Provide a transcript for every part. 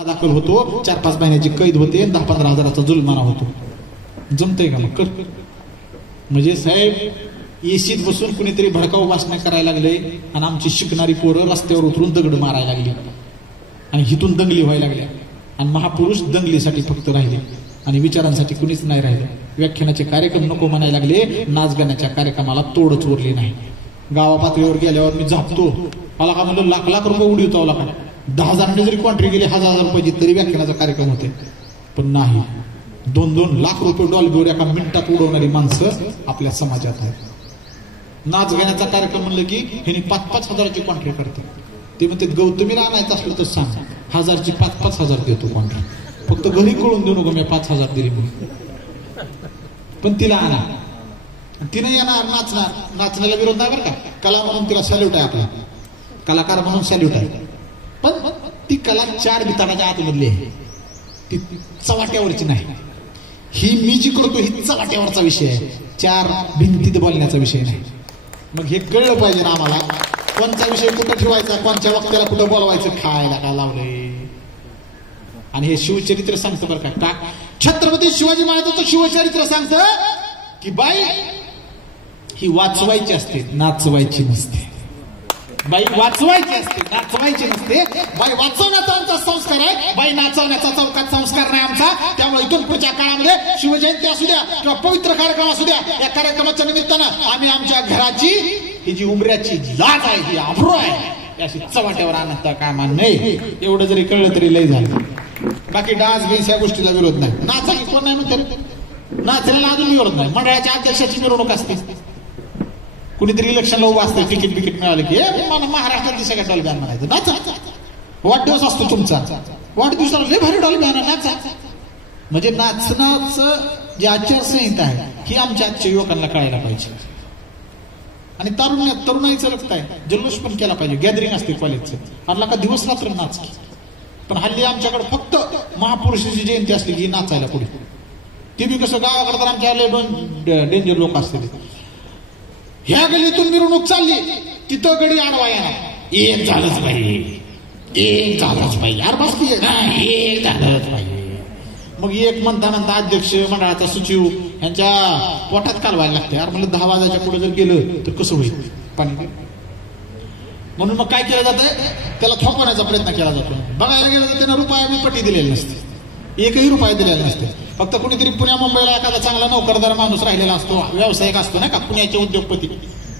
दाखल होतो, 4-5 महिन्याची कैद होते, 10-15 हजाराचा जुलमाना होतो. जमतंय का मग? कर. म्हणजे साहेब एसीत बसून कुणीतरी भडकाऊ भाषण करायला लागले आणि आमची शिकणारी पोरं रस्त्यावर उतरून दगड मारायला लागली आणि हिथून दंगली व्हायला लागल्या आणि महापुरुष दंगलीसाठी फक्त राहिले आणि विचारांसाठी कुणीच नाही राहिलं. व्याख्यानाचे कार्यक्रम नको म्हणायला लागले, नाच गाण्याच्या कार्यक्रमाला तोडच उरली नाही. गावा पातळीवर गेल्यावर मी झापतो, मला का म्हणलं लाख रुपये उडवतो, का 10 जणांनी जरी कॉन्ट्री गेली 1000 रुपयाची तरी व्याख्यानाचा कार्यक्रम होते. पण नाही, 2-2 लाख रुपये डॉल्बीवर एका मिनिटात उडवणारी माणसं आपल्या समाजात आहेत. नाच गाण्याचा कार्यक्रम म्हणलं की ह्यांनी 5-5 हजाराची कॉन्ट्री करतात. ते म्हणते गौतमीला आणायचं असलं तर सांग, 1000ची 5-5 हजार देतो कॉन्ट्री, फक्त घरी कळून देऊ नको मी 5 हजार दिली म्हणून. पण तिला आणा, तिने येणार, नाचणार. नाचण्याला विरोध नाही बरं का, कला म्हणून तिला सॅल्यूट आहे, आपला कलाकार म्हणून सॅल्यूट आहे. पण ती कला 4 बिताडाच्या आतमधली आहे, ती चवाट्यावरची नाही. ही मी जी करतो ही चवाट्यावरचा विषय आहे, 4 भिंतीत बोलण्याचा विषय नाही. मग हे कळलं पाहिजे ना आम्हाला, कोणचा विषय कुठं ठेवायचा, कोणत्या वक्त्याला कुठं बोलवायचं, खायला काय लावलंय. आणि हे शिवचरित्र सांगतं बरं का, छत्रपती शिवाजी महाराजांचं शिवचरित्र सांगतं की बाई ही वाचवायची असते, नाचवायची नसते. बाई वाचवायची असते, नाचवायची नसते. बाई वाचवण्याचा आमचा संस्कार आहे, बाई नाचवण्याचा चौकात संस्कार नाही आमचा. त्यामुळे इथून पुढच्या काळामध्ये शिवजयंती असू द्या किंवा पवित्र कार्यक्रम असू द्या, या कार्यक्रमाच्या निमित्तानं आम्ही आमच्या घराची ही जी उमऱ्याची लाज आहे, ही आबरू आहे, अशी चव्हाट्यावर आणता कामा नाही. एवढं जरी कळलं तरी लय झालं. बाकी डान्स बिन्स या गोष्टीला विरोध नाही. नाचायला कोण नाही म्हणते, नाचायला अजून विरोध नाही. मंडळाच्या अध्यक्षाची मिरवणूक असते, कुणीतरी इलेक्शनला उभं असतं, तिकीट मिळालं की मला महाराष्ट्रातली सगळ्या डॉल्बी आण म्हणायचं, नाचा. वाढदिवस असतो तुमचा, वाढदिवसाला लय भारी डॉल्बी आणा, नाचा. म्हणजे नाचण्याचं जे आचारसंहिता आहे ही आमच्या आजच्या युवकांना कळायला पाहिजे. आणि तरुणाईचं रक्त आहे, जल्लोष पण केला पाहिजे. गॅदरिंग असते कॉलेजचं, आणला का दिवस रात्र नाच. पण हल्ली आमच्याकडे फक्त महापुरुषाची जयंती असली की नाचायला पुढे. ते बी कसं, गावाकडे तर आमच्या डेंजर लोक असते. ह्या गलीतून मिरवणूक चालली, तिथं गडी आडवा येणार, एक झालंच पाहिजे, एक झालंच पाहिजे, यार बसली एक झालंच पाहिजे. मग एक म्हणता अध्यक्ष, मंडळाचा सचिव यांच्या पोटात कालवायला लागते. यार म्हणलं 10 वाजायच्या पुढे जर गेलं तर कसं होईल पाणी. म्हणून मग काय केलं जातं, त्याला थोपवण्याचा प्रयत्न केला जातो. बघायला गेलं तर त्यानं रुपया मी पट्टी दिलेली नसते, 1ही रुपया दिलेला नसते. फक्त कुणीतरी पुण्या मुंबईला एखादा चांगला नोकरदार माणूस राहिलेला असतो, व्यावसायिक असतो ना का, पुण्याचे उद्योगपती.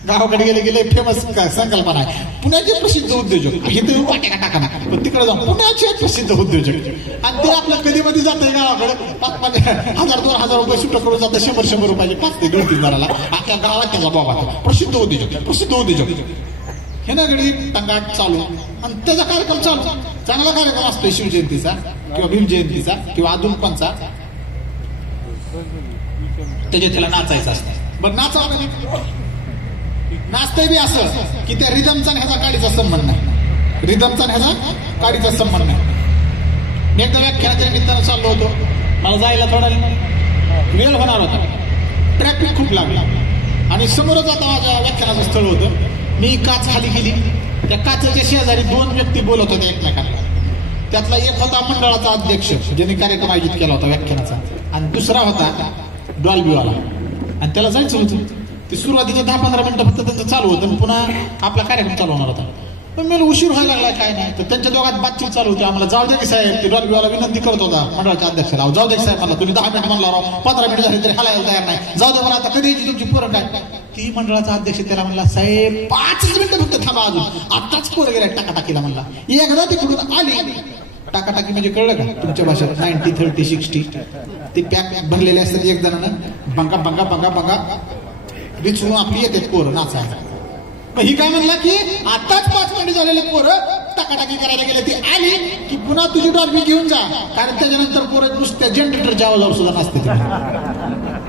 गावाकडे गेले फेमस संकल्पना आहे, पुण्याचे प्रसिद्ध उद्योजक. इथे वाट्या टाका ना, पण तिकडे जाऊन पुण्याचे प्रसिद्ध उद्योजक. आणि ते आपलं कधी मध्ये जातंय गावाकडे 1000-2000 रुपये सुट्ट करून जातं, 100 रुपयाचे 5 ते 2-3 जणाला अख्ख्या गावात त्याचा बाबा प्रसिद्ध उद्योजक. हे ना गडी टंगाट चालू आणि त्याचा कार्यक्रम चालू. चांगला कार्यक्रम असतोय शिवजयंतीचा किंवा भीम जयंतीचा किंवा अजूनपणचा, त्याच्यात त्याला नाचायचं असतं. बरं नाचावं, नाचतंय बी असं की त्या रिदमचा ह्याचा काडीचा संबंध नाही, रिदमचा ह्याचा काडीचा संबंध नाही. मी एकदा व्याख्यानाच्या निमित्तानं चाललो होतो, मला जायला थोडा वेळ होणार होता, ट्रॅफिक खूप लागला आणि समोरच आता माझ्या व्याख्यानाचं स्थळ होतं. मी काच खाली गेली, त्या काचेच्या शेजारी 2 व्यक्ती बोलत होते एकमेकांना. त्यातला एक होता मंडळाचा अध्यक्ष ज्याने कार्यक्रम आयोजित केला होता व्याख्यानाचा, आणि दुसरा होता डॉल्बीवाला. आणि त्याला जायचं होतं, ते सुरुवातीचे 10-15 मिनिटं फक्त त्यांचं चालू होतं, पुन्हा आपला कार्यक्रम चालू होणार होता. पण मला उशीर व्हायला लागला, काय नाही. तर त्यांच्या दोघात बातचीत चालू होती. आम्हाला जाऊ द्या की साहेब, ते डॉल्बीवाला विनंती करत होता मंडळाच्या अध्यक्षाला, जाऊ द्या की साहेब, मला तुम्ही 10 मिनिट म्हणला राव, 15 मिनिट झाली तरी हलायला तयार नाही, जाऊ दे मला आता, कधी यायची तुमची पोरं काय. ती मंडळाचा अध्यक्ष त्याला म्हणला, साहेब 5 मिनिटं फक्त थांबा, अजून आत्ताच पोरं गेल्या टाकाटाकीला. म्हणला एकदा तिकडून आली. टाकाटाकी म्हणजे कळलं का तुमच्या भाषेत, 90, 30, 60 ते पॅक भरलेले असतात. एक जणांना बंगा बिचून आपली येतात पोरं नाचायला. मग ही काय म्हणला की आताच 5 मिनिट झालेले पोरं टाकाटाकी करायला गेले, ती आली की पुन्हा तुझी डॉल्बी घेऊन जा, कारण त्याच्यानंतर पोरं नुसत्या जनरेटरच्या आवाजावर सुद्धा नाचते.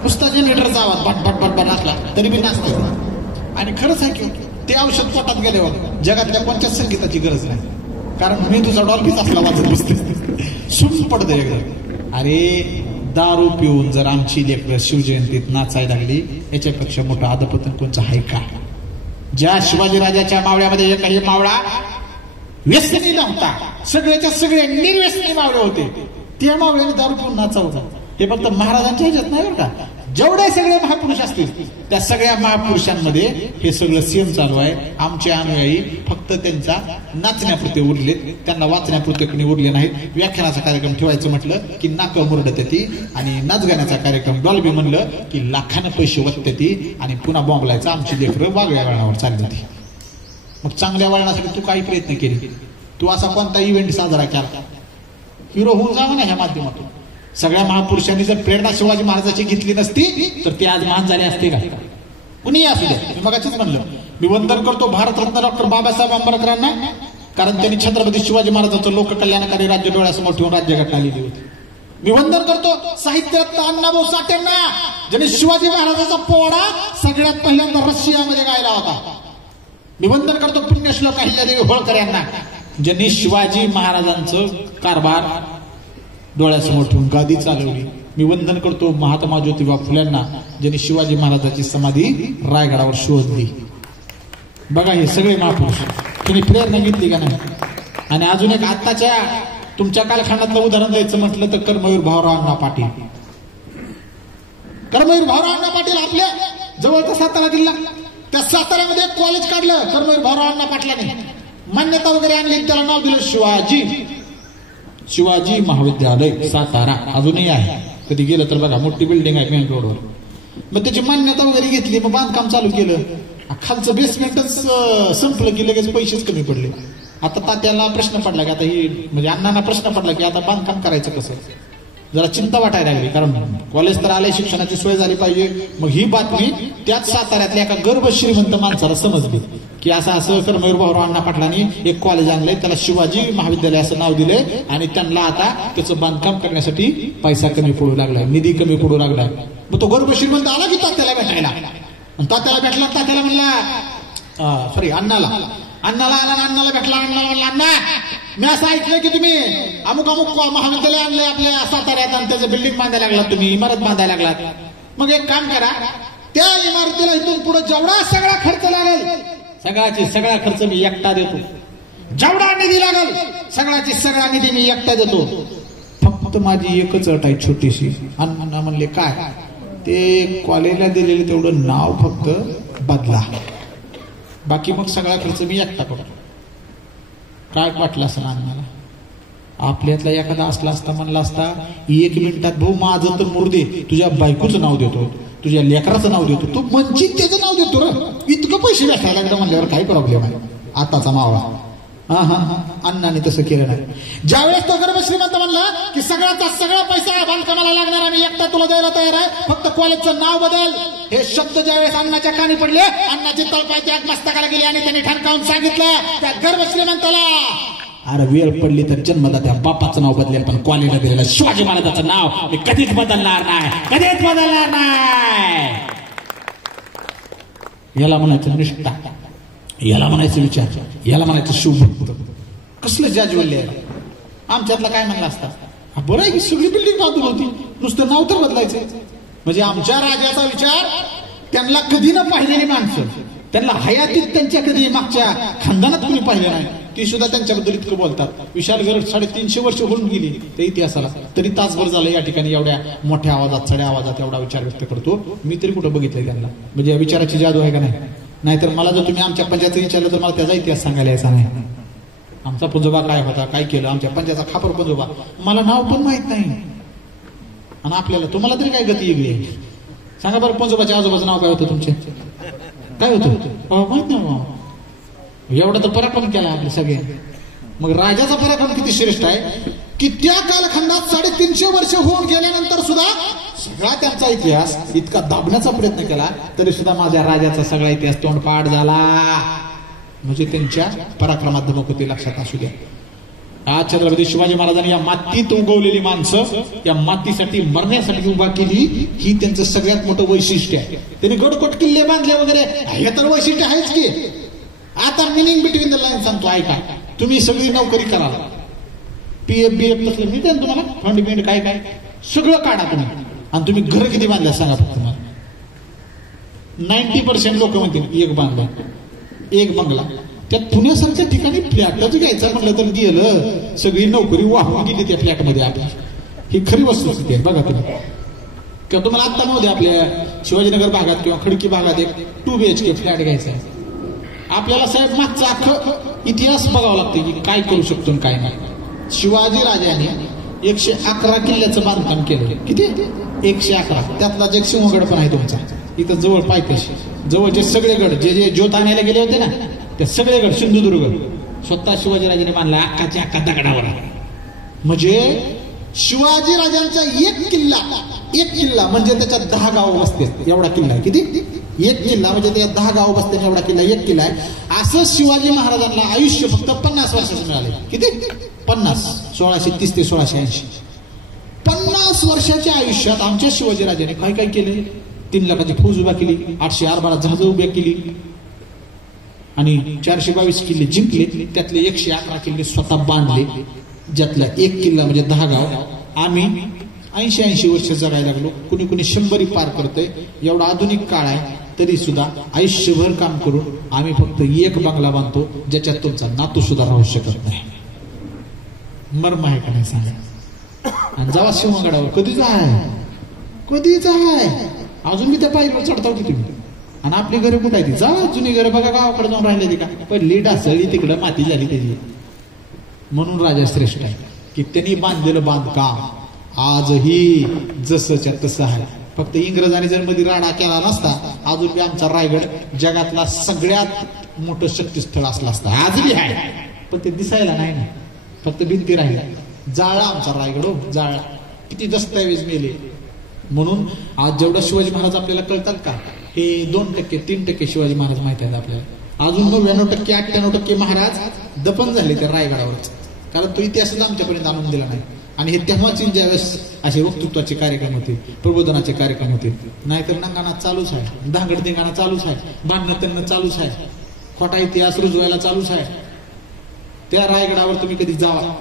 नुसता जनरेटरचा आवाज भट नाचला तरी बी नाचते. आणि खरंच आहे की ते औषध पोटात गेल्यावर जगातल्या कोणत्याच संगीताची गरज नाही, कारण मी तुझा डॉल्बीच असला वाजत बसते, सुम पडतं एकदम. अरे दारू पिऊन जर आमची लेकरं शिवजयंतीत नाचायला लागली, याच्यापेक्षा मोठं अधपतन कोणचं आहे का. ज्या शिवाजी राजाच्या मावळ्यामध्ये एकही मावळा व्यसनी नव्हता, सगळ्याच्या सगळे निर्व्यसनी मावळे होते. त्या मावळ्याने दारू पिऊन नाचावता. हे फक्त महाराजांच्या ह्याच्यात नाही बरं का, जेवढे सगळे महापुरुष असतील त्या सगळ्या महापुरुषांमध्ये हे सगळं सेम चालू आहे. आमचे अनुयायी फक्त त्यांचा नाचण्यापुरते उरलेत, त्यांना वाचण्यापुरते कोणी उरले नाहीत. व्याख्यानाचा कार्यक्रम ठेवायचं म्हटलं की नाकं मुरडत येते, आणि नाच गाण्याचा कार्यक्रम डॉल्बी म्हणलं की लाखानं पैसे वत्ते ती, आणि पुन्हा बॉम्बलायचं आमची लेकरं वागळ्या वळणावर चालली होती. मग चांगल्या वळणासाठी तू काही प्रयत्न केले? तू असा कोणता इव्हेंट साजरा केला? हिरो होऊन जावं ना ह्या माध्यमातून. सगळ्या महापुरुषांनी जर प्रेरणा शिवाजी महाराजांची घेतली नसती तर ते आज महान झाले असते का? कुणीही असू दे. मी मगाशीच म्हणलं, मी वंदन करतो भारतरत्न डॉक्टर बाबासाहेब आंबेडकरांना, कारण त्यांनी छत्रपती शिवाजी महाराजांचं लोककल्याणकारी राज्य डोळ्यासमोर ठेवून राज्यघटना लिहिली होती. मी वंदन करतो साहित्यरत्न अण्णाभाऊ साठेंना, ज्यांनी शिवाजी महाराजांचा पोवाडा सगळ्यात पहिल्यांदा रशियामध्ये गायला होता. मी वंदन करतो पुण्यश्लोक अहिल्यादेवी होळकर यांना, ज्यांनी शिवाजी महाराजांचं कारभार डोळ्यासमोर ठेवून गादी चालवली. मी वंदन करतो महात्मा ज्योतिबा फुल्यांना, ज्यांनी शिवाजी महाराजांची समाधी रायगडावर शोधली. बघा हे सगळे महापुरुष, तुम्ही प्रेरणा घेतली का नाही? आणि अजून एक आत्ताच्या तुमच्या कालखंडातलं उदाहरण द्यायचं म्हटलं तर कर्मवीर भाऊराव अण्णा पाटील. कर्मवीर भाऊराव अण्णा पाटील आपल्या जवळचा सातारा जिल्हा, त्या साताऱ्यामध्ये एक कॉलेज काढलं कर्मवीर भाऊराव अण्णा पाटलाने, मान्यता वगैरे आणली, त्याला नाव दिलं शिवाजी महाविद्यालय सातारा. अजूनही आहे, कधी गेलं तर बघा, मोठी बिल्डिंग आहे मेन रोडवर. मग त्याची मान्यता वगैरे घेतली, मग बांधकाम चालू केलं. खालचं बेसमेंटच संपलं की लगेच पैसेच कमी पडले. आता तात्याला प्रश्न पडला की आता ही म्हणजे अण्णांना प्रश्न पडला की आता बांधकाम करायचं कसं. जरा चिंता वाटायला लागली, कारण कॉलेज तर आलंय, शिक्षणाची सोय झाली पाहिजे. मग ही बातमी त्याच साताऱ्यातल्या एका गर्भ श्रीमंत माणसाला समजली की असं असं कर्मवीर भाऊराव अण्णा पाटलांनी एक कॉलेज आणलंय, त्याला शिवाजी महाविद्यालय असं नाव दिलंय, आणि त्यांना आता त्याचं बांधकाम करण्यासाठी पैसा कमी पडू लागलाय, निधी कमी पडू लागलाय. मग तो गर्भ श्रीमंत आला की तात्याला भेटायला, तात्याला भेटला, तात्याला म्हणला सॉरी अण्णाला आला, अण्णाला भेटला. अण्णाला म्हणला, अण्णा मी असं ऐकलंय की तुम्ही अमुक महाविद्यालय आणलंय आपल्या साताऱ्यात, आणि त्याचं बिल्डिंग बांधायला लागलात, तुम्ही इमारत बांधायला लागलात. मग एक काम करा, त्या इमारतीला इथून पुढे जेवढा सगळा खर्च लागेल सगळा खर्च मी एकटा देतो. जेवढा निधी लागेल सगळा निधी मी एकटा देतो. फक्त माझी एकच अट आहे छोटीशी. अण्णा म्हणले काय? ते कॉलेजला दिलेलं तेवढं नाव फक्त बदला, बाकी मग सगळा खर्च मी एकटा करतो. काय वाटलं असं अण्णाला? आपल्यातला एखादा असला असता, म्हणला असता 1 मिनिटात भाऊ माझं तर मुर्दे, तुझ्या बायकोचं नाव देतो, तुझ्या लेकराचं नाव देतो, तू मनचित त्याचं नाव देतो रे, इतकं पैसे भेटायला लागलं म्हणल्यावर काही प्रॉब्लेम आहे. आताचा मावळा. अण्णाने तसं केलं नाही. ज्यावेळेस तो गर्भ श्रीमंत म्हणला की सगळा पैसा बांधकामाला लागणार, आम्ही एकटा तुला द्यायला तयार आहे, फक्त कॉलेजचं नाव बदल. हे शब्द ज्यावेळेस अण्णाच्या कानी पडले, अण्णाची तळपायच्या मस्तकाला गेली आणि त्यांनी ठणकावून सांगितलं त्या गर्भ श्रीमंताला, अरे वेळ पडली तर जन्मदात्या बापाचं नाव बदलेल, पण कॉलेजला दिलेलं शिवाजी महाराजांचं नाव मी कधीच बदलणार नाही. याला म्हणायचं निष्ठा, याला म्हणायचं विचार, याला म्हणायचं शिवभक्त. कसलं जाज्वल्य आहे. आमच्यातला काय म्हणला असता, बरं आहे की सगळी बिल्डिंग बांधून होती, नुसतं नाव तर बदलायचं. म्हणजे आमच्या राजाचा विचार त्यांना कधी न पाहिलेली माणसं, त्यांना हयातीत त्यांच्या कधी मागच्या खानदानात कोणी पाहिलं नाही, ती सुद्धा त्यांच्याबद्दल इतकं बोलतात. विशाल गड 350 वर्ष होऊन गेली त्या इतिहासाला, तरी तासभर झालं या ठिकाणी एवढ्या मोठ्या आवाजात, चढ्या आवाजात एवढा विचार व्यक्त करतो. मी तरी कुठं बघितलंय त्यांना. म्हणजे या विचाराची जादू आहे का नाही? नाहीतर मला जर तुम्ही आमच्या पंजाचं विचारलं तर मला त्याचा इतिहास सांगायला यायचा नाही. आमचा पंजोबा काय होता, काय केलं, आमच्या पंजाचा खापर पंजोबा मला नाव पण माहित नाही. आणि आपल्याला तुम्हाला तरी काय गती वेगळी आहे सांगा बरं. पंजोबाच्या आजोबाचं नाव काय होतं तुमचे? काय होतं माहित नाही. एवढा तर पराक्रम केला आपले सगळे. मग राजाचा पराक्रम किती श्रेष्ठ आहे की त्या कालखंडात 350 वर्ष होऊन गेल्यानंतर सुद्धा सगळा त्यांचा इतिहास इतका दाबण्याचा प्रयत्न केला, तरी सुद्धा माझ्या राजाचा सगळा इतिहास तोंडपाठ झाला. म्हणजे त्यांच्या पराक्रमात धमक होती, लक्षात असू द्या. आज छत्रपती शिवाजी महाराजांनी या मातीत उगवलेली माणसं या मातीसाठी मरण्यासाठी उभा केली, ही त्यांचं सगळ्यात मोठं वैशिष्ट्य आहे. त्यांनी गडकोट किल्ले बांधले वगैरे, हे तर वैशिष्ट्य आहेच की. आता मिनिंग बिटवीन द लाईन सांगतो, ऐका. तुम्ही सगळी नोकरी करा, PF BF तसलं मी द्या तुम्हाला, फंड बिंड काय काय सगळं काढा तुम्ही, आणि तुम्ही घर किती बांधल्या सांगा फक्त मला. 90% लोक म्हणतील एक बांधला, एक बंगला, त्यात पुण्यासारख्या ठिकाणी फ्लॅटच घ्यायचं म्हणलं तर गेलं, सगळी नोकरी वाहून गेली त्या फ्लॅटमध्ये आपली. ही खरी वस्तुस्थिती आहे बघा तुम्ही. किंवा तुम्हाला आत्ता नव्हते आपल्या शिवाजीनगर भागात किंवा खडकी भागात एक 2 BHK फ्लॅट घ्यायचा आहे. आपल्याला साहेब मागचा अख्खं इतिहास बघावा लागतो की काय करू शकतो काय नाही. शिवाजी राजाने 111 किल्ल्याचं बांधकाम केलं. किती? 111. त्यातला एक सिंहगड पण आहे तुमचा इथं जवळ पायथ्याशी. जवळचे सगळे गड जे जे ज्योत आणायला गेले होते ना, त्या सगळे गड सिंधुदुर्ग स्वतः शिवाजीराजाने बांधला अख्खाच्या अख्खा दगडावर. म्हणजे शिवाजी राजांचा एक किल्ला म्हणजे त्याच्यात 10 गाव बसते एवढा किल्ला आहे. किती? एक किल्ला म्हणजे त्याच्यात 10 गाव बसते एवढा किल्ला एक किल्ला आहे. असं शिवाजी महाराजांना आयुष्य फक्त 50 वर्षाचं मिळाले. किती? 50. 1630 ते 1680. 50 वर्षाच्या आयुष्यात आमच्या शिवाजीराजाने काय काय केले? 3 लाखाची फौज उभा केली, 800 आरबारा जहाज उभ्या केली आणि 422 किल्ले जिंकले. त्यातले 111 किल्ले स्वतः बांधले, ज्यातला एक किल्ला म्हणजे 10 गाव. आम्ही 80 वर्ष जगायला लागलो. कुणी कुणी 100 पार करतोय. एवढा आधुनिक काळ आहे तरी सुद्धा आयुष्यभर काम करून आम्ही फक्त एक बंगला बांधतो ज्याच्यात तुमचा नातू सुद्धा राहू शकत नाही. मर्म आहे का नाही सांगा. आणि जावा सिंहगडावर कधीच आहे अजून मी त्या पायरीवर चढताव की तुम्ही. आणि आपली घरं कुठं आहे ती? जावा जुनी घरं बघा गावाकडे जाऊन राहिली ती का पहिली डासळी तिकडं माती झाली त्याची. म्हणून राजा श्रेष्ठ आहे की त्यांनी बांधलेलं बांधकाम आजही जसंच्या तसं आहे. फक्त इंग्रजांनी जर मध्ये राडा केला नसता अजून बी आमचा रायगड जगातला सगळ्यात मोठं शक्तीस्थळ असला असता. आजही आहे पण ते दिसायला नाही ना, फक्त भिंती राहिल्या. जाळा आमचा रायगड हो, जाळा. किती दस्तऐवज मेले. म्हणून आज जेवढं शिवाजी महाराज आपल्याला कळतात का, हे 2%, 3% शिवाजी महाराज माहित आहेत आपल्याला. अजून 99%, 98% महाराज दफन झाले त्या रायगडावरच. कारण तो इतिहासच आमच्यापर्यंत आणून दिला नाही. आणि हे तेव्हाच ज्यावेळेस असे वक्तृत्वाचे कार्यक्रम होते, प्रबोधनाचे कार्यक्रम होते. नाहीतर नंगाणा चालूच आहे, धांगड धिंगाणा चालूच आहे, भांडणं त्यांना चालूच आहे, खोटा इतिहास रुजवायला चालूच आहे. त्या रायगडावर तुम्ही कधी जावा,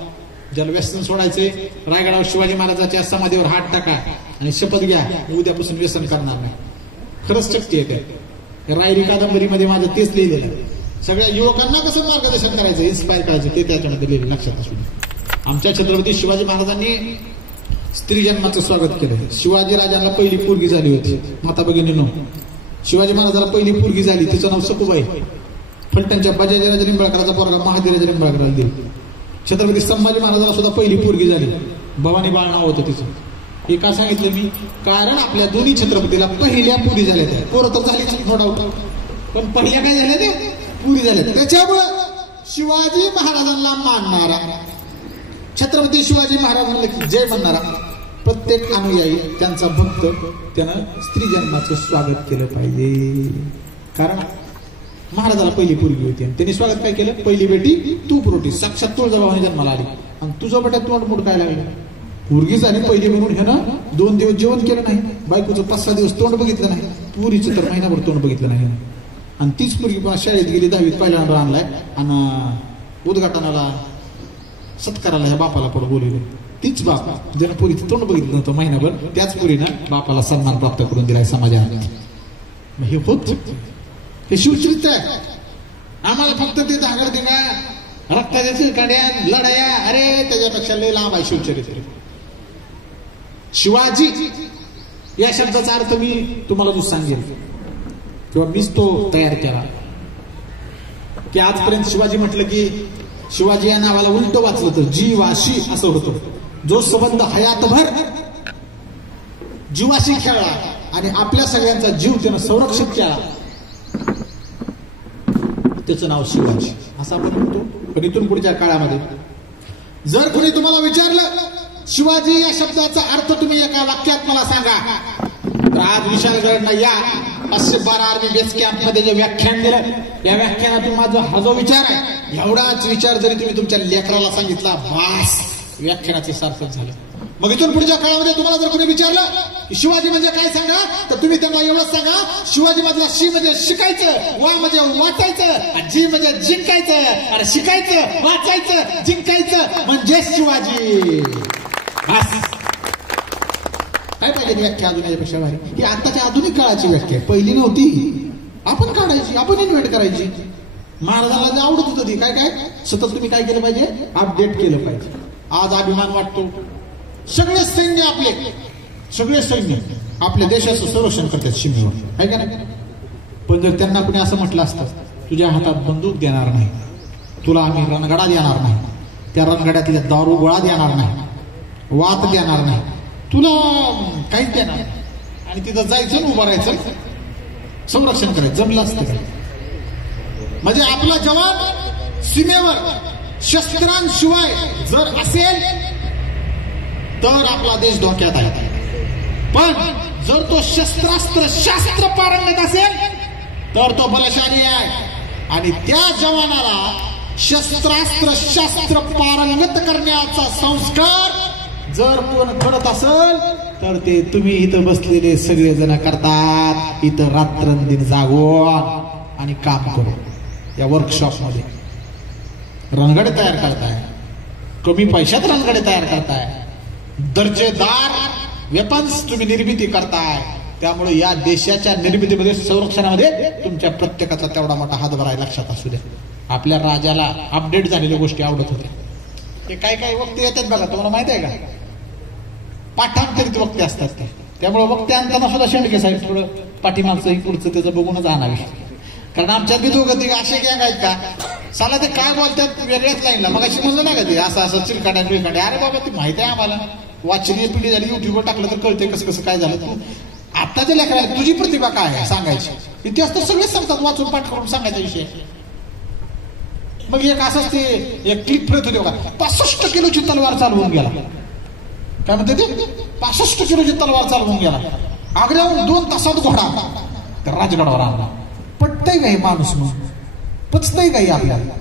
ज्याला व्यसन सोडायचे रायगडावर शिवाजी महाराजांच्या समाधीवर हात टाका आणि शपथ घ्या उद्यापासून व्यसन करणार नाही. खरंच शक्ती आहे त्या रायरी कादंबरीमध्ये माझं तेच लिहिलेलं आहे. सगळ्या युवकांना कसं मार्गदर्शन करायचं, इन्स्पायर करायचं ते त्याच्यामध्ये लिहिलं. लक्षात असू दे. आमच्या छत्रपती शिवाजी महाराजांनी स्त्री जन्माचं स्वागत केलं. शिवाजी राजांना पहिली पोरगी झाली होती. माता भगिनींनो, शिवाजी महाराजांना पहिली पोरगी झाली, तिचं नाव सखुबाई. फलटणच्या बजाजीराजा निंबाळकरांचा पोरगा महादेवराजा निंबाळकरांना दिली. छत्रपती संभाजी महाराजांना सुद्धा पहिली पोरगी झाली, भवानी बाळ नाव होतं तिचं. हे का सांगितलं मी? कारण आपल्या दोन्ही छत्रपतीला पहिल्या पुरी झाल्या. त्या पोरं तर झाली नो डाऊट, पण पहिल्या काय झाल्या त्या पुरी झाल्या. त्याच्यामुळं शिवाजी महाराजांना मानणारा, छत्रपती शिवाजी महाराजांना जय म्हणणारा प्रत्येक अनुयायी, त्यांचा भक्त, त्यानं स्त्री जन्माचं स्वागत केलं पाहिजे. कारण महाराजाला पहिली पोरगी होती आणि त्यांनी स्वागत काय केलं? पहिली बेटी तूप रोटी, साक्षात तुळजाभवानी जन्माला आली. आणि तुझं बेटा तोंड मोठ काय लागलं? पोरगी झाली पहिली म्हणून ह्यानं 2 दिवस जेवण केलं नाही, बायकोचं 5-6 दिवस तोंड बघितलं नाही, पुरीचं तर महिनाभर तोंड बघितलं नाही. आणि तीच पोरगी पण शाळेत गेली, 10वीत पहिला नंबर आणलाय आणि उद्घाटनाला सत्काराला ह्या बापाला पण बोलवलं. तीच बाप ज्यानं पोरीचं तोंड बघितलं नव्हतं महिनाभर, त्याच पोरीनं बापाला सन्मान प्राप्त करून दिलाय समाजात. हे होत, हे शिवचरित्र आहे. आम्हाला फक्त ते धागडधिंगा, रक्ताच्या चिरकांड्या, लढाया, अरे त्याच्यापेक्षा लय लांब आहे शिवचरित्र. शिवाजी या शब्दाचा अर्थ मी तुम्हाला जो सांगेल किंवा मीच तो तयार केला की आजपर्यंत शिवाजी म्हटलं की शिवाजी या नावाला उलट वाचलं तर जीवाशी असं होतं. जो संबंध हयातभर जीवाशी खेळला आणि आपल्या सगळ्यांचा जीव त्यानं संरक्षित केला, त्याचं नाव शिवाजी असं आपण म्हणतो. पण इथून पुढच्या काळामध्ये जर कोणी तुम्हाला विचारलं शिवाजी या शब्दाचा अर्थ तुम्ही एका वाक्यात मला सांगा, तर आज विशालगडला या 512 आर्मी बेस कॅम्प मध्ये जे व्याख्यान दिलं, या व्याख्यानातून माझा हा जो विचार आहे, एवढाच विचार जरी तुम्ही तुमच्या लेकराला सांगितला, बास व्याख्यानाचे सार्थक झालं. मग इथून पुढच्या काळामध्ये तुम्हाला जर कोणी विचारलं की शिवाजी म्हणजे काय सांगा, तर तुम्ही त्यांना एवढंच सांगा, शिवाजी मधला शी म्हणजे शिकायचं, वा म्हणजे वाचायचं, जी म्हणजे जिंकायचं, आणि शिकायचं, वाचायचं, जिंकायचं म्हणजे शिवाजी. काय पाहिजे व्याख्या अजून याच्यापेक्षा भारी? ही आताच्या आधुनिक काळाची व्याख्या आहे, पहिली नव्हती. आपण काढायची, आपण इन्व्हेंट करायची. महाराजांना जे आवडत होतं ते काय काय सतत तुम्ही काय केलं पाहिजे, अपडेट केलं पाहिजे. आज अभिमान वाटतो. सगळे सैन्य आपल्या देशाचं संरक्षण करतात सीमेवर, आहे का नाही. पण जर त्यांना कोणी असं म्हटलं असतं तुझ्या हातात बंदूक देणार नाही, तुला आम्ही रणगाडा देणार नाही, त्या रणगाड्यातल्या दारू गोळा देणार नाही, वात देणार नाही, तुला काहीच देणार नाही, आणि तिथं जायचं उभं राहायचं संरक्षण करायचं, जमलं असतं का. म्हणजे आपला जवान सीमेवर शस्त्रांशिवाय जर असेल तर आपला देश धोक्यात आहे. पण जर तो शास्त्र पारंगत असेल तर तो बलशाली आहे. आणि त्या जवानाला शास्त्र पारंगत करण्याचा संस्कार जर कोण करत असेल तर ते तुम्ही इथं बसलेले सगळेजण करतात. इथं रात्रंदिन जागून आणि काम करून या वर्कशॉपमध्ये रणगाडे तयार करताय, कमी पैशात रणगाडे तयार करताय, दर्जेदार वेपन्स तुम्ही निर्मिती करताय. त्यामुळे या देशाच्या निर्मितीमध्ये संरक्षणामध्ये तुमच्या प्रत्येकाचा तेवढा मोठा हातभार आहे, लक्षात असू द्या. आपल्या राजाला अपडेट झालेल्या गोष्टी आवडत होत्या. ते काय काय वक्ते येतात बघा, तुम्हाला माहिती आहे का, पाठांतरित वक्ते असतात ते. त्यामुळे वक्ते आणताना सुद्धा शेंडके साहेब थोडं पाठीमागचं पुढचं त्याचं बघूनच आणावे. कारण आमच्यात बी दोघं तिघ असे गँग आहेत का, साला ते काय बोलतात वेगळ्याच लाईनला. मग अशी म्हणलं ना का ते असं असं चिलकाड्या बिलकाड्या, अरे बाबा ती माहिती आहे आम्हाला, वाचनीय पिढी झाली, युट्यूबवर टाकलं तर कळतंय कसं कसं काय झालं. तू आत्ताच्या लेकराला तुझी प्रतिभा काय आहे सांगायची, इतिहास तर सगळेच सांगतात, वाचून पाठ करून सांगायचा विषय. मग एक असंच ते एक क्लिप फिरत होते बघा, 65 किलोची तलवार चालवून गेला. काय म्हणते ते, 65 किलोची तलवार चालवून गेला, आग्र्याहून 2 तासात घोडा तर राजगडावर आणला. पटतंय का हे माणूस, मग पचतंय का हे आपल्याला.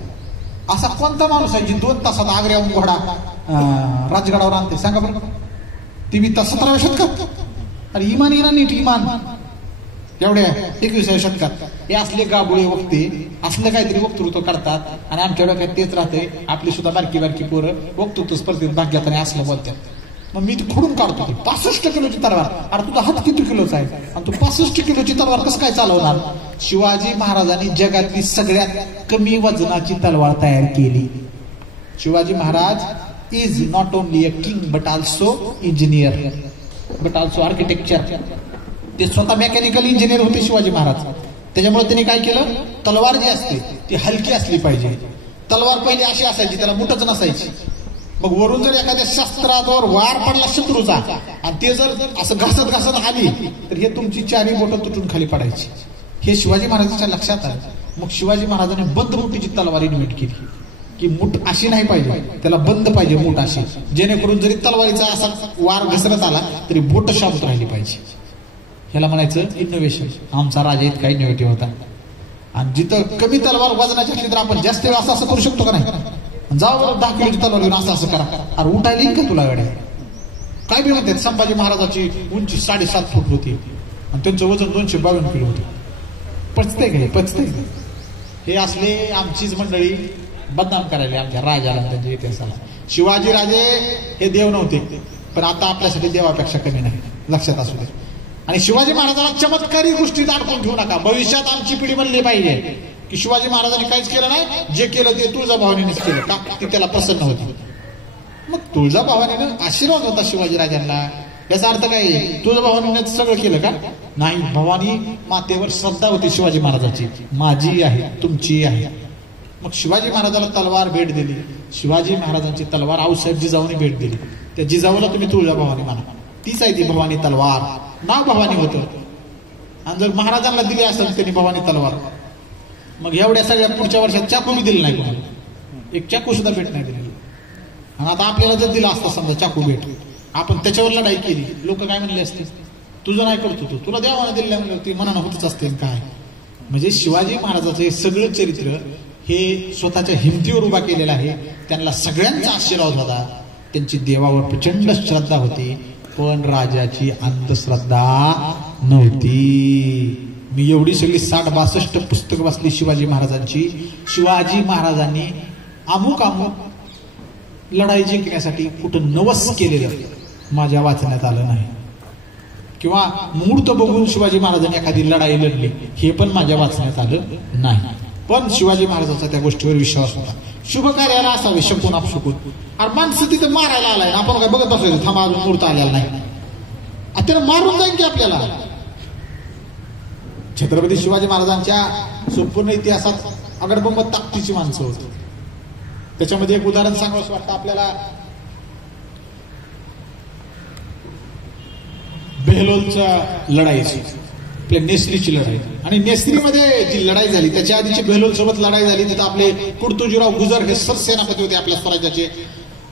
असा कोणता माणूस आहे जी 2 तासात आग्र्याहून घोडा राजगडावर आणते, सांगा बरं. ती बी 17व्या शतकात. अरे इमान येणार नीट इमान एवढ्या 21व्या शतकात हे असले गाबुळे वक्ते असलं काहीतरी वक्तृत्व करतात. आणि आमच्या डोक्यात तेच राहते, आपली सुद्धा बारकी बारकी पोरं वक्तृत्व स्पर्धेत भाग घेताना असलं बोलतात. मग मी खोडून काढतो ती 65 किलोची तलवार. अरे तुझा हात किती किलोचा आहे आणि तू 65 किलोची तलवार कसं काय चालवणार. शिवाजी महाराजांनी जगातली सगळ्यात कमी वजनाची तलवार तयार केली. Shivaji Maharaj is not only a king but also engineer, but also architecture. ते स्वतः मेकॅनिकल इंजिनियर होते शिवाजी महाराज. त्याच्यामुळे त्यांनी काय केलं, तलवार जी असते ती हलकी असली पाहिजे. तलवार पहिली अशी असायची, त्याला मुठच नसायची. मग वरून जर एखाद्या शस्त्रावर वार पडला शत्रूचा आणि ते जर असं घासत घासत आली तर हे तुमची 4ही बोटं तुटून खाली पडायची. हे शिवाजी महाराजांच्या लक्षात आलं. मग शिवाजी महाराजांनी बंद मुठीची तलवार इन्व्हेंट केली की मूठ अशी नाही पाहिजे, त्याला बंद पाहिजे मूठ अशी, जेणेकरून जरी तलवारीचा असा वार घसरत आला तरी बोट शाबूत राहिली पाहिजे. ह्याला म्हणायचं इनोव्हेशन. आमचा राजा इतका इनोव्हेटिव्ह होता. आणि जिथं कमी तलवार वजनाची असली तर आपण जास्त वेळ असं करू शकतो का नाही. जाऊ बरं 10 किलोची तलवार घेऊन असं करा, अरे उठायला येईल का तुला गाड्या. काय बी म्हणतात, संभाजी महाराजाची उंची 7.5 फूट होती आणि त्यांचं वजन 252 किलो होतं. पचतंय का, पचतंय का. हे असले आमचीच मंडळी बदनाम करायला आमच्या राजाला, त्यांच्या इतिहासाला. शिवाजी राजे हे देव नव्हते, पण आता आपल्यासाठी देवापेक्षा कमी नाही, लक्षात असू दे. आणि शिवाजी महाराजांना चमत्कारी गोष्टीत अडकून ठेवू नका. भविष्यात आमची पिढी म्हणली पाहिजे की शिवाजी महाराजांनी काहीच केलं नाही, जे केलं ते तुळजाभवानीनेच केलं का, ती त्याला प्रसन्न होती. मग तुळजाभवानीनं आशीर्वाद होता शिवाजी राजांना, याचा अर्थ काय, तुळजाभवानीने सगळं केलं का नाही. भवानी मातेवर श्रद्धा होती शिवाजी महाराजांची, माझी आहे तुमची आहे. मग शिवाजी महाराजाला तलवार भेट दिली. शिवाजी महाराजांची तलवार आऊसाहेब जिजाऊने भेट दिली. त्या जिजाऊला तुम्ही तुळजाभवानी म्हणा, तीच आहे ती भवानी तलवार. नाव भवानी होतं. आणि जर महाराजांना दिली असेल त्यांनी भवानी तलवार, मग एवढ्या सगळ्या पुढच्या वर्षात चाकू बी दिलं नाही कोणाला, एक चाकू सुद्धा भेट नाही दिली. आणि आता आपल्याला जर दिला असता समजा चाकू भेट, आपण त्याच्यावर लढाई केली, लोक काय म्हणले असते, तुझं नाही करतो तुला देवाने दिलेल्या म्हणलं ती मनानं होतच असते काय. म्हणजे शिवाजी महाराजाचं हे सगळं चरित्र हे स्वतःच्या हिमतीवर उभा केलेलं आहे. त्यांना सगळ्यांचा आशीर्वाद होता, त्यांची देवावर प्रचंड श्रद्धा होती, पण राजाची अंधश्रद्धा नव्हती. मी एवढी सगळी 60-62 पुस्तकं वाचली शिवाजी महाराजांची. शिवाजी महाराजांनी अमुक लढाई जिंकण्यासाठी कुठं नवस केलेलं माझ्या वाचण्यात आलं नाही, किंवा मुहूर्त बघून शिवाजी महाराजांनी एखादी लढाई लढली हे पण माझ्या वाचण्यात आलं नाही. पण शिवाजी महाराजांचा त्या गोष्टीवर विश्वास होता. शुभ कार्याला असावे शकून अपशकून. अरे माणसं तिथं मारायला आलाय, आपण काय बघत बसायचं थांबा अजून मुहूर्त आलेला नाही, त्याला मारून जाईल की आपल्याला. छत्रपती शिवाजी महाराजांच्या संपूर्ण इतिहासात अगडबंब ताकदीची माणसं होती. त्याच्यामध्ये एक उदाहरण सांगावं वाटतं आपल्याला. बेहलोलच्या लढाईची, आपल्या नेसरीची लढाई, आणि नेसरीमध्ये जी लढाई झाली त्याच्या आधीची बेहलोल सोबत लढाई झाली. तिथं आपले कुर्तुजीराव गुजर हे सरसेनापती होते आपल्या स्वराज्याचे,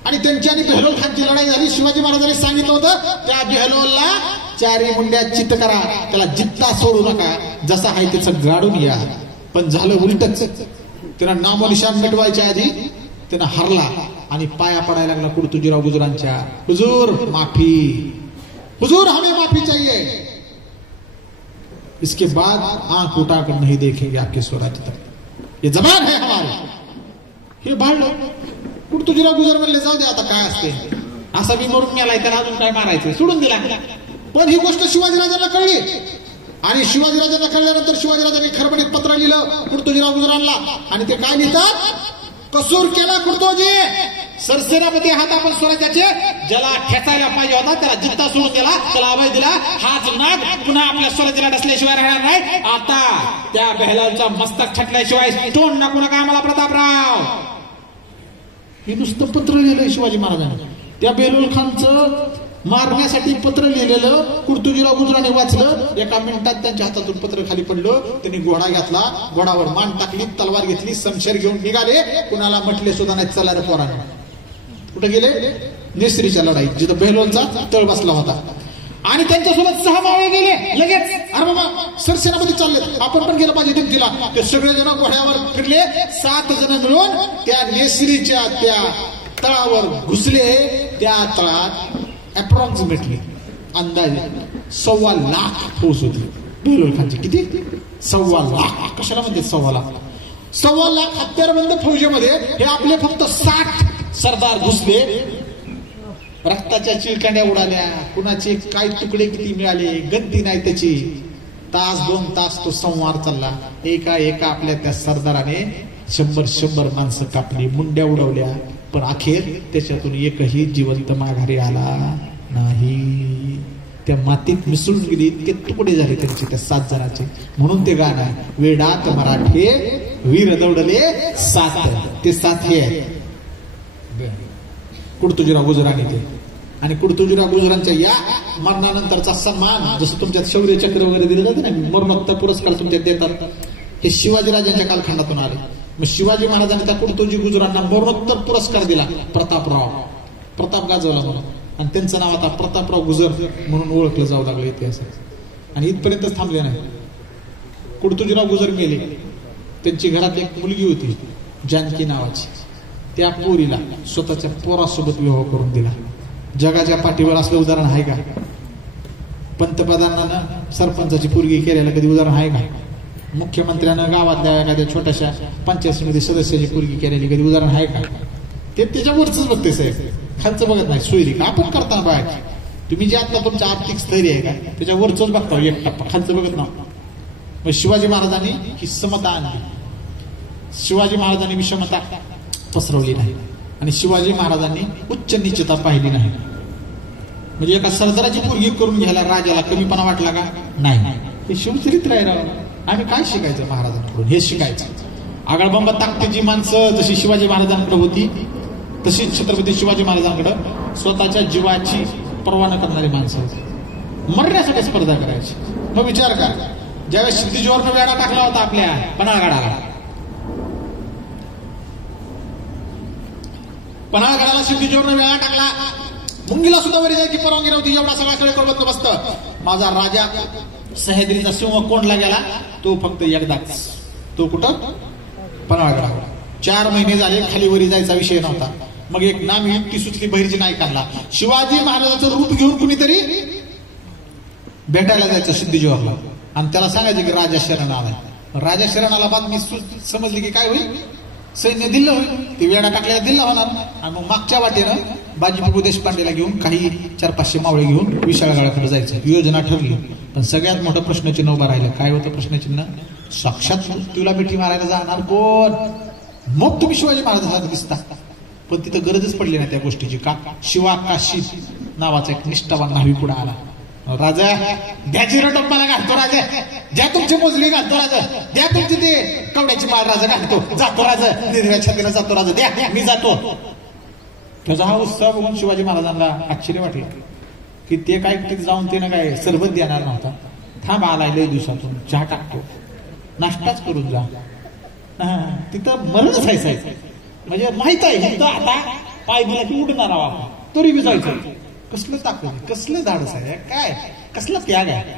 आणि त्यांची आणि बेहलोल खानची लढाई झाली. शिवाजी महाराजांनी सांगितलं होतं त्या बेहलोलला चारी मुंड्या चित्त करा, त्याला जित्ता सोडू नका, जसा आहे त्याचं गाडून या. पण झालं उलटच. त्यानं नामोनिशान मिटवायच्या आधी त्यानं हरला आणि पाया पडायला लागला कुर्तुजीराव गुजरांच्या. हुजूर माफी, हुजूर हमें माफी चाहिए, इसके बाद आंख उठाकर नहीं देखेंगे आपके स्वराज्य तक, ये जबान है हमारी. हे भांडलं. कुर्तुजीराव गुजर म्हणले जाऊ दे आता काय असते, असा बी मरून मेलाय त्याला अजून काय मारायचं, सोडून दिला. पण ही गोष्ट शिवाजीराजांना कळली, आणि शिवाजीराजांना कळल्यानंतर शिवाजीराजांनी खरबडीत पत्र लिहिलं कुर्तुजीराव गुजरांना, आणि ते काय लिहितात, कसूर केला कुर्तोजी, सरसेनापती हात आपण स्वराज्याचे, ज्याला ठेचायला पाहिजे होता त्याला जित्ता सोडून दिला, त्याला अभय दिला, हाच नाग पुन्हा आपल्या स्वराज्याला डसल्याशिवाय राहणार नाही. आता त्या बेहलालचा मस्तक छटल्याशिवाय तोंड नाकू नका आम्हाला प्रतापराव. हे नुसतं पत्र लिहिलंय शिवाजी महाराजांनी. त्या बेहलोल खानचं मारण्यासाठी पत्र लिहिलेलं कुर्तुजीराव गुजराने वाचलं. एका मिनिटात त्यांच्या हातातून पत्र खाली पडलं. त्यांनी घोडा घेतला, घोडावर मान टाकली, तलवार घेतली, समशेर घेऊन निघाले. कुणाला म्हटले सुद्धा नाही चला रे पोरांनो. कुठे गेले? नेसरीच्या लढाईत, जिथं बेहलोलचा तळ बसला होता. आणि त्यांच्यासोबत 6 मावळे गेले लगेच. अरे बाबा सरसेनापती चालले, आपण पण गेलं पाहिजे दिला. ते सगळे जण घोड्यावर फिरले. 7 जण मिळून त्या नेसरीच्या त्या तळावर घुसले. त्या तळात अप्रॉक्सिमेटली अंदाजे 1.25 लाख फौज होती बेहलोल खानची. किती? 1.25 लाख. कशाला म्हणते 1.25 लाख? 1.25 लाख हत्यारबंद फौजेमध्ये हे आपले फक्त 60 सरदार घुसले. रक्ताच्या चिळकांड्या उडाल्या. कुणाचे काय तुकडे किती मिळाले गणती नाही त्याची. तास 2 तास तो संवार चालला. एका आपल्या त्या सरदाराने 100 माणसं कापली, मुंड्या उडवल्या, पण अखेर त्याच्यातून एकही जिवंत माघारी आला नाही. त्या मातीत मिसळून गेली. इतके तुकडे झाले त्यांचे त्या 7 जणांचे. म्हणून ते गाणं आहे, वेडात मराठे वीर दौडले 7. ते 7 हे आहे कुर्तुजीराव गुजरांनी ते. आणि कुर्तुजीराव गुजरांच्या या मरणानंतरचा सन्मान, जसं तुमच्यात शौर्य चक्र वगैरे दिलं जातं ना, मरणोत्तर पुरस्कार तुमच्यात देतात, हे शिवाजीराजांच्या कालखंडातून आले. मग शिवाजी महाराजांनी त्या कुर्तुजी गुजरांना मरणोत्तर पुरस्कार दिला, प्रताप गाजवला म्हणून. आणि त्यांचं नाव आता प्रतापराव गुजर म्हणून ओळखलं जाऊ लागलं इतिहासात. आणि इथपर्यंतच थांबले नाही. कुर्तुजीराव गुजर मेले. त्यांची घरात एक मुलगी होती जानकी नावाची. त्या पोरीला स्वतःच्या पोरासोबत विवाह करून दिला. जगाच्या पाठीवर असलं उदाहरण आहे का? पंतप्रधानानं सरपंचाची पोरगी केल्याला कधी उदाहरण आहे का? मुख्यमंत्र्यानं गावातल्या एखाद्या छोट्याशा पंचायत समिती सदस्याची पोरगी केलेली कधी उदाहरण आहे का? ते त्याच्यावरच बघते साहेब, खालचं बघत नाही. सोयरी आपण करताना बाहेर तुम्ही जे आता तुमच्या आर्थिक स्थैर्य आहे का त्याच्यावरच बघता, एक टप्पा खालचं बघत ना. मग शिवाजी महाराजांनी ही समता आणली. शिवाजी महाराजांनी विषमता पसरवली नाही, आणि शिवाजी महाराजांनी उच्च निश्चितता पाहिली नाही. म्हणजे एका सरदाराची पोरगी करून घ्यायला राजाला कमीपणा वाटला का? नाही. हे शिवचरित्र आहे राव. आम्ही काय शिकायचं महाराजांकडून? हे शिकायचं. आगळबंब ताकदीची माणसं जशी शिवाजी महाराजांकडे होती, तशीच छत्रपती शिवाजी महाराजांकडे स्वतःच्या जीवाची पर्वा न करणारी माणसं होती. मरण्यासाठी स्पर्धा करायची. मग विचार करा, ज्यावेळेस सिद्धीजोरनं वेढा टाकला होता आपल्या पन्हाळगडाला, पन्हाळगडाला सिद्धीजोरनं वेळा टाकला. मुंगीला सुद्धा वरी जायची परवानगी नव्हती. एवढा सगळा कडेकोट बंदोबस्त. माझा राजा सह्याद्रीचा सिंह कोंडला गेला, तो फक्त एकदाच. तो कुठं? पन्हाळगडावर. 4 महिने झाले खाली वरी जायचा विषय नव्हता. मग एक नाम युक्ती सुचली बहिर्जी नायकांना. शिवाजी महाराजांचं रूप घेऊन कुणीतरी भेटायला जायचं सिद्धीजोहरला, आणि त्याला सांगायचं की राजा शरण आलाय. राजा शरण आला, बातमी समजली की काय होईल? सैन्य दिल्लं होईल. ते वेळा टाकल्याला दिल्ला होणार. आणि मग मागच्या वाटेनं बाजीप्रभू देशपांडेला घेऊन काही 400-500 मावळे घेऊन विशाळगडाकडे जायचं योजना ठरली. पण सगळ्यात मोठं प्रश्नचिन्ह उभं राहिलं. काय होतं प्रश्नचिन्ह? साक्षात मृत्यूला मिठी मारायला जाणार कोण? मग तुम्ही शिवाजी महाराजांसारखं दिसता. पण तिथं गरजच पडली नाही त्या गोष्टीची. का? शिवाकाशी नावाचा एक निष्ठावान न्हावी पुढे आला. राजा द्या चिरटोप मला घालतो, राजा द्या तुमची मोजली घालतो, राजा द्या तुमची ते कवड्याची माळ राजा घालतो, जातो राजा निर्व्या छातीला जातो, राजा द्या मी जातो. त्याचा हा उत्साह बघून शिवाजी महाराजांना आश्चर्य वाटलं की ते काय तिथे जाऊन त्यानं काय सरबत देणार नव्हता. थांब आलाय लय दिवसातून, चहा टाकतो, नाश्ताच करून जा. तिथं मरणच आहे म्हणजे माहित आहे तिथं आता पाय दिला की उडणार आहोत, तरी बी जायचं. कसलं ताकद, कसलं धाडस आहे, काय कसला त्याग आहे.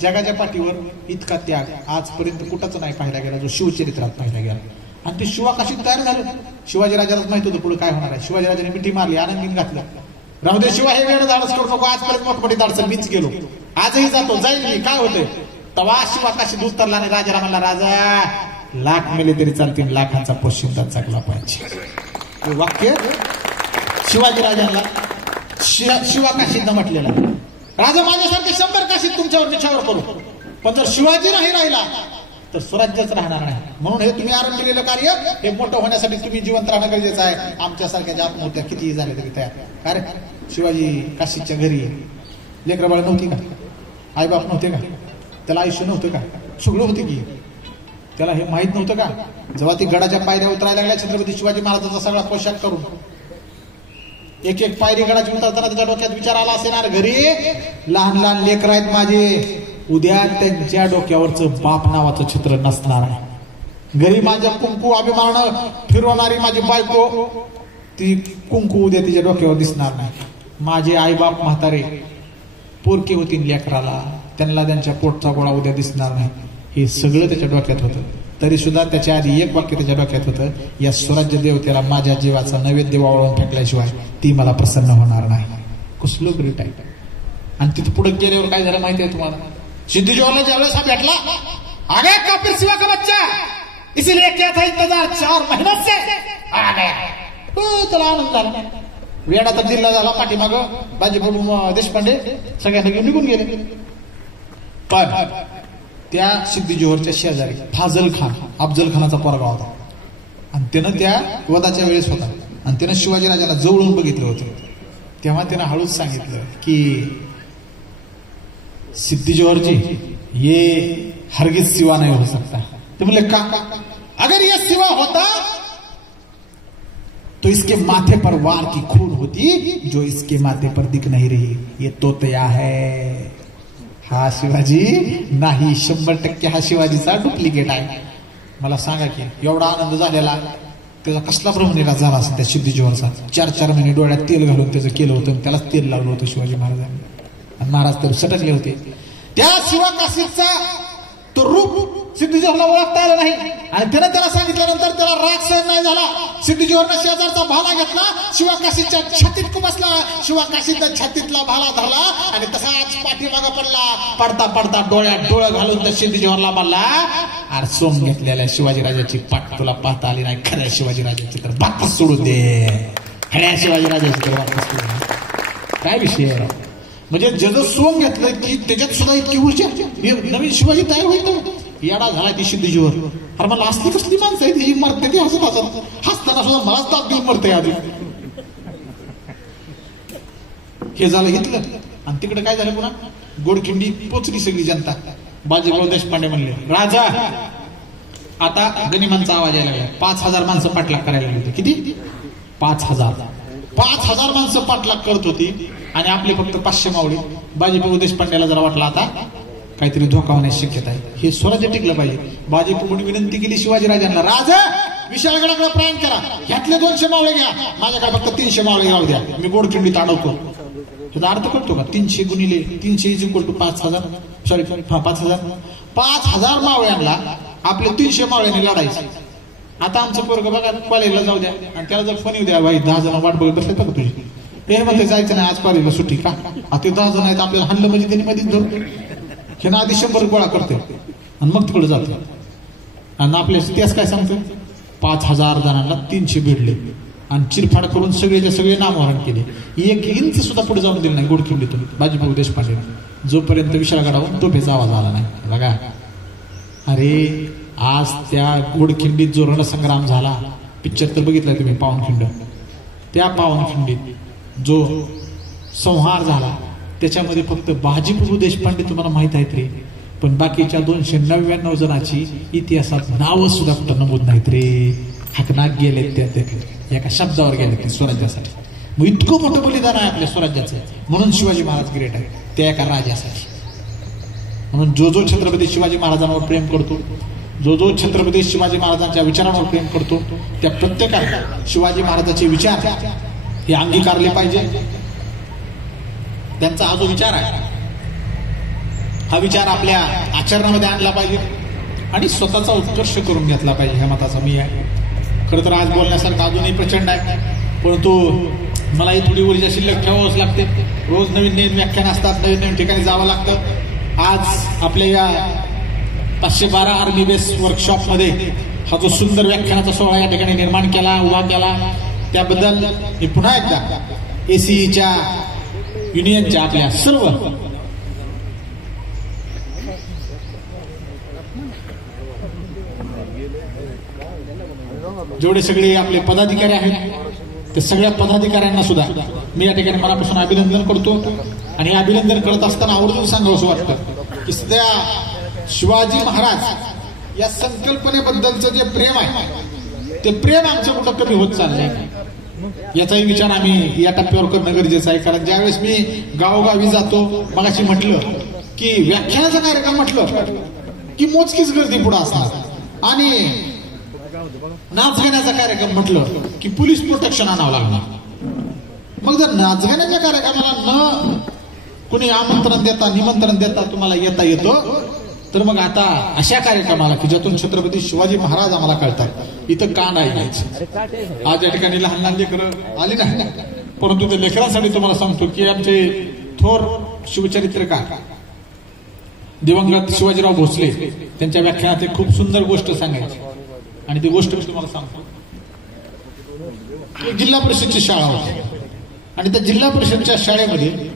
जगाच्या पाठीवर इतका त्याग आजपर्यंत कुठंच नाही पाहिला गेला जो शिवचरित्रात पाहिला गेला. आणि ते शिवाकाशीत तयार झालं. शिवाजी राजालाच माहित होतं पुढे काय होणार आहे. शिवाजी राजाने मिठी मारली, आनंदीन घातलं. राहू दे शिवा, हे वेळ धाडस करू नको, आजपर्यंत मोठमोठी धाडस मीच गेलो, आजही जातो, जाईल मी, काय होतंय. तवा शिवाकाशीत उतरला आणि राजाला म्हणला, राजा लाख मेले तरी चालतील, लाखांचा पोशिंदा जगला पाहिजे. वाक्य शिवाजी राजांना शिवाकाशीत म्हटलेलं. राजा माझ्यासारखे 100 काशीत तुमच्यावर निछावर करू, पण जर शिवाजी नाही राहिला तर स्वराज्यच राहणार नाही. म्हणून हे तुम्ही आरंभ केलेलं कार्य हे मोठं होण्यासाठी तुम्ही जिवंत राहणं गरजेचं आहे. आमच्यासारख्या आत्महत्या कितीही झाल्या तरी तयार. कारण शिवाजी काशीच्या घरी लेकरबाळ नव्हती का, आईबाप नव्हते का, त्याला आयुष्य नव्हतं का, सगळं होते की. त्याला हे माहित नव्हतं का जेव्हा ती गडाच्या पायऱ्या उतरायला लागल्या छत्रपती शिवाजी महाराजांचा सगळा पोशाख करून एक एक पायरी गडाची उतरताना त्याच्या डोक्यात विचार आला असेल, घरी लहान लहान लेकर आहेत माझे, उद्या त्यांच्या डोक्यावरचं बाप नावाचं चित्र नसणार आहे. घरी माझ्या कुंकू अभिमान फिरवणारी माझी बायको, ती कुंकू उद्या तिच्या डोक्यावर दिसणार नाही. माझे आई बाप म्हातारे पोरके होतील लेकराला, त्यांना त्यांच्या पोटचा गोळा उद्या दिसणार नाही. हे सगळं त्याच्या डोक्यात होतं. तरी सुद्धा त्याच्या आधी एक वाक्य त्याच्या डोक्यात होतं, या स्वराज्य देवतेला माझ्या जीवाचा नैवेद्य वाळवून फेकल्याशिवाय ती मला प्रसन्न होणार नाही. कसलं ग्रेट आहे. आणि तिथे पुढे गेल्यावर काय झालं माहिती आहे तुम्हाला? सिद्धीजोहरला ज्यावेळेस हा भेटला, आगे काफिर सिवा का बच्चा, इसीलिए क्या था इंतजार 4 महीने से आ गया. त्याला आनंद झाला. वेडा तर जिल्हा झाला. पाठीमाग बाजीप्रभू देशपांडे सगळ्यांना घेऊन निघून गेले. पण त्या सिद्धीजोहरच्या शेजारी फाजल खान, अफजल खानाचा पोरगा होता, आणि त्यानं त्या वधाच्या वेळेस होता, आणि त्यानं शिवाजी राजाला जवळून बघितलं होतं. तेव्हा त्यानं हळूच सांगितलं की सिद्धीजोहर जी, ये हरगिज सिवा नहीं हो सकता. तो बोले का? अगर ये सिवा होता तो इसके माथे पर वार की खून होती जो इसके माथे पर दिख नहीं रही. ये तोतया है. हा शिवाजी नाही, 100% हा शिवाजीचा डुप्लिकेट आहे. मला सांगा की एवढा आनंद झालेला त्याचा कसला भ्रमनिरास झाला असेल त्या सिद्धीजोहरचा. 4 महिने डोळ्यात तेल घालून त्याचं केलं होतं, त्यालाच तेल लावलं होतं शिवाजी महाराजांनी. आणि महाराज तर सटकले होते. त्या शिवाकाशीचा तो रूप सिद्धीजोहरला ओळखता आलं नाही, आणि त्याला सांगितल्यानंतर त्याला राग सहन नाही झाला. सिद्धीजोहरनं शेजारचा भाला घेतला, शिवाकाशीच्या छातीत कुबसला, शिवाकाशीच्या छातीतला भाला धरला आणि तसाच पाठीमागं पडला. पडता पडता डोळ्यात डोळं घालून त्या सिद्धीजोहरला म्हणला, अरे सोम घेतलेल्या शिवाजीराजाची पाठ तुला पाहता आली नाही, खऱ्या शिवाजीराजाची तर बातच सोडून दे, खऱ्या शिवाजीराजाची तर बातच सोडून दे. काय विषय आहे म्हणजे ज्याचं सोम घेतलं की त्याच्यात सुद्धा इतकी ऊर्जा, नवीन शिवाजी तयार होईल. येडा झाला ती सिद्धीजोहर. अरे मला असली कसली माणसं आहे ती मरते, ती हसत हसताना सुद्धा मलाच ताप देऊन मरते आधी. हे झालं घेतलं. आणि तिकडे काय झालं पुन्हा गोडखिंडी पोचली सगळी जनता. बाजीराव देशपांडे म्हणले, राजा आता गनिमांचा आवाज यायला लागला. 5000 माणसं पाठलाग करायला लागली होती. किती? 5000 माणसं पाठलाग करत होती, आणि आपले फक्त 500 मावळे. बाजीप्रभू देशपांड्याला जरा वाटलं आता काहीतरी धोका होण्याची शक्यता आहे, हे स्वराज्य टिकलं पाहिजे. बाजीप्रभूंनी विनंती केली शिवाजीराजांना, राजा विशाळगडाकडे प्रयाण करा, ह्यातले 200 मावळे घ्या, माझ्याकडे फक्त 300 मावळे घालू द्या, मी गोडखिंडीत अडवतो. त्याचा अर्थ करतो का? 300 गुणिले 300 इज इक्वल टू 5000. सॉरी 5000 मावळ्यांना आपले 300 मावळ्यांनी लढायचे. आता आमचं पोरग बघा कॉलेजला जाऊ द्या, आणि त्याला जर फोन येऊ द्या, भाई 10 जण वाट बघत बसले का तुझी, ते म्हणते जायचं नाही आज कॉलेजला सुट्टी का? आता 10 जण आहेत, आपल्याला हाणलं म्हणजे त्यांनी मध्येच धरतो. हे ना आधी 100 गोळा करते आणि मग तिकडे जातो. आणि आपल्या इतिहास काय सांगतो? 5000 जणांना 300 भिडले आणि चिरफाड करून सगळेचे सगळे नामोहरण केले. 1 इंच सुद्धा पुढे जाऊन दिलं नाही गोडखिंडीतून बाजीप्रभू देशपांडे, जोपर्यंत विशाळगडावरून तोफेचा आवाज आला नाही. बघा अरे आज त्या गोडखिंडीत जो रणसंग्राम झाला, पिक्चर तर बघितलाय तुम्ही पावनखिंड, त्या पावनखिंडीत जो संहार झाला त्याच्यामध्ये फक्त बाजीप्रभू देशपांडे तुम्हाला माहित आहेत रे, पण बाकीच्या 299 जणांची इतिहासात नावं सुद्धा कुठं नमूद नाहीत रे. हकनाक गेले त्या एका शब्दावर गेले ते स्वराज्यासाठी. मग इतकं मोठं बलिदान आहे आपल्या स्वराज्याचं, म्हणून शिवाजी महाराज ग्रेट आहे त्या एका राजासाठी. म्हणून जो जो छत्रपती शिवाजी महाराजांवर प्रेम करतो, जो जो छत्रपती शिवाजी महाराजांच्या विचारांवर प्रेम करतो, त्या प्रत्येकाने शिवाजी महाराजांचे विचार हे अंगीकारले पाहिजे. त्यांचा हा जो विचार आहे हा विचार आपल्या आचरणामध्ये आणला पाहिजे आणि स्वतःचा उत्कर्ष करून घेतला पाहिजे. ह्या मताचा मी आहे. खरं तर आज बोलण्यासारखं अजूनही प्रचंड आहे, परंतु मलाही थोडी ऊर्जा शिल्लक ठेवावंच लागते. रोज नवीन नवीन व्याख्यान असतात, नवीन नवीन ठिकाणी जावं लागतं. आज आपल्या या 512 आर्मी बेस वर्कशॉपमध्ये हा जो सुंदर व्याख्यानाचा सोहळा या ठिकाणी निर्माण केला, उभा केला, त्याबद्दल मी पुन्हा एकदा एसीईच्या युनियनच्या आपल्या सर्व जेवढे सगळे आपले पदाधिकारी आहेत त्या सगळ्या पदाधिकाऱ्यांना सुद्धा मी या ठिकाणी मनापासून अभिनंदन करतो. आणि अभिनंदन करत असताना आवर्जून सांगावं असं वाटतं की सध्या शिवाजी महाराज या संकल्पनेबद्दलचं जे प्रेम आहे ते प्रेम आमचं कुठं कमी होत चाललंय याचाही विचार आम्ही या टप्प्यावर करणं गरजेचं आहे. कारण ज्यावेळेस मी गावोगावी जातो, मगाशी म्हटलं की व्याख्यानाचा कार्यक्रम म्हटलं की मोजकीच गर्दी पुढे असणार आणि नाचगाण्याचा कार्यक्रम म्हटलं की पोलीस प्रोटेक्शन आणावं लागणार. मग जर नाचगाण्याच्या कार्यक्रमाला न कुणी आमंत्रण देता निमंत्रण देता तुम्हाला येता येतो, तर मग आता अशा कार्यक्रमाला की ज्यातून छत्रपती शिवाजी महाराज आम्हाला कळतात इथं का नाही जायचं. आज या ठिकाणी लहान लहान लेकरं आली नाही, परंतु त्या लेकरांसाठी तुम्हाला सांगतो की आमचे थोर शिवचरित्रकार दिवंगत शिवाजीराव भोसले त्यांच्या व्याख्यानात एक खूप सुंदर गोष्ट सांगायची आणि ती गोष्ट मी तुम्हाला सांगतो. एक जिल्हा परिषदची शाळा होती आणि त्या जिल्हा परिषदच्या शाळेमध्ये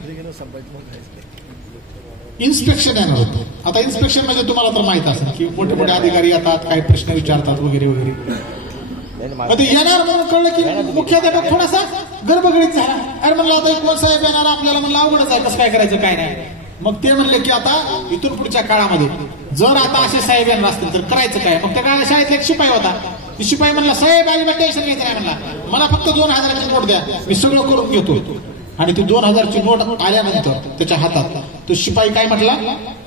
इन्स्पेक्शन येणार होतं. आता इन्स्पेक्शन म्हणजे तुम्हाला तर माहित असेल की मोठे मोठे अधिकारी येतात, काही प्रश्न विचारतात वगैरे वगैरे. ते येणार म्हणून कळलं की मुख्याध्यापक थोडासा गडबडीत झाला. अरे म्हणलं आता कोण साहेब येणार आपल्याला, म्हणलं अवघडच आहे, कसं काय करायचं काय नाही. मग ते म्हणले की आता इथून पुढच्या काळामध्ये जर आता असे साहेब येणार असतील तर करायचं काय. मग त्या काळात शाळेत एक शिपाई होता, शिपाई म्हणला साहेब अजिबात टेन्शन घ्यायचं नाही, म्हणला मला फक्त 2000ची नोट द्या, मी सगळं करून घेतो. आणि ती 2000ची नोट आल्यानंतर त्याच्या हातात तो शिपाई काय म्हटला,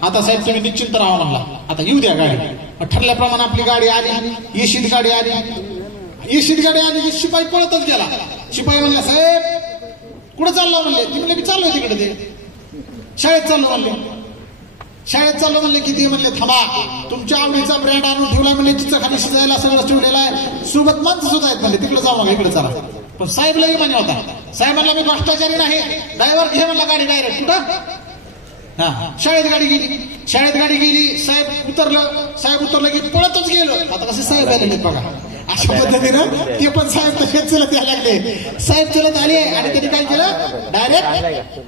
आता साहेब तुम्ही निश्चिंत राहा म्हणला, आता येऊ द्या गाडी. ठरल्याप्रमाणे आपली गाडी आली, येशीत गाडी आली, येशीत गाडी आली की शिपाई पळतच गेला. शिपाई म्हणला साहेब कुठं चालला म्हणले. ती म्हणले मी चाललोय तिकडे, ते शाळेत चाललो म्हणले. शाळेत चाललो म्हणले की ते म्हणले थांबा, तुमच्या आवडीचा ब्रँड आणून ठेवला म्हणले, चिचा खाली शिजायला सगळं ठेवलेला आहे, सोबत माणसं सुद्धा आहेत म्हणले, तिकडे जाऊ नका इकडे चला. पण साहेबला इमानी होता. साहेब म्हणला मी भ्रष्टाचारी नाही, ड्रायव्हर घे म्हणला गाडी डायरेक्ट. कुठं हा शाळेत गाडी गेली, शाळेत गाडी गेली, साहेब उतरलं की पळतच गेलो. आता कसे साहेब आले बघा, अशा पद्धतीनं ते पण साहेब तसेच चलत यायला लागले. साहेब चलत आले आणि त्यांनी काय केलं, डायरेक्ट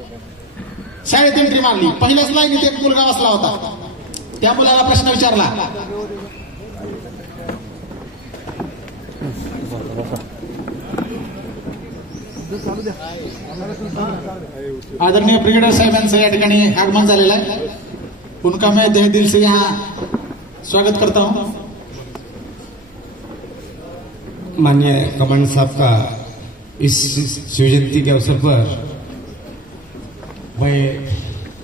शाळेत एंट्री मारली. पहिल्याच लाईनीत एक मुलगा बसला होता, त्या मुलाला प्रश्न विचारला, आदरणीय ब्रिगेडियर साहेबांचं या ठिकाणी आगमन झालेलं आहे. उनका मैं तहे दिल से यहाँ स्वागत करता हूँ. माननीय कमांड साहब का इस शिव जयंती के अवसर पर मैं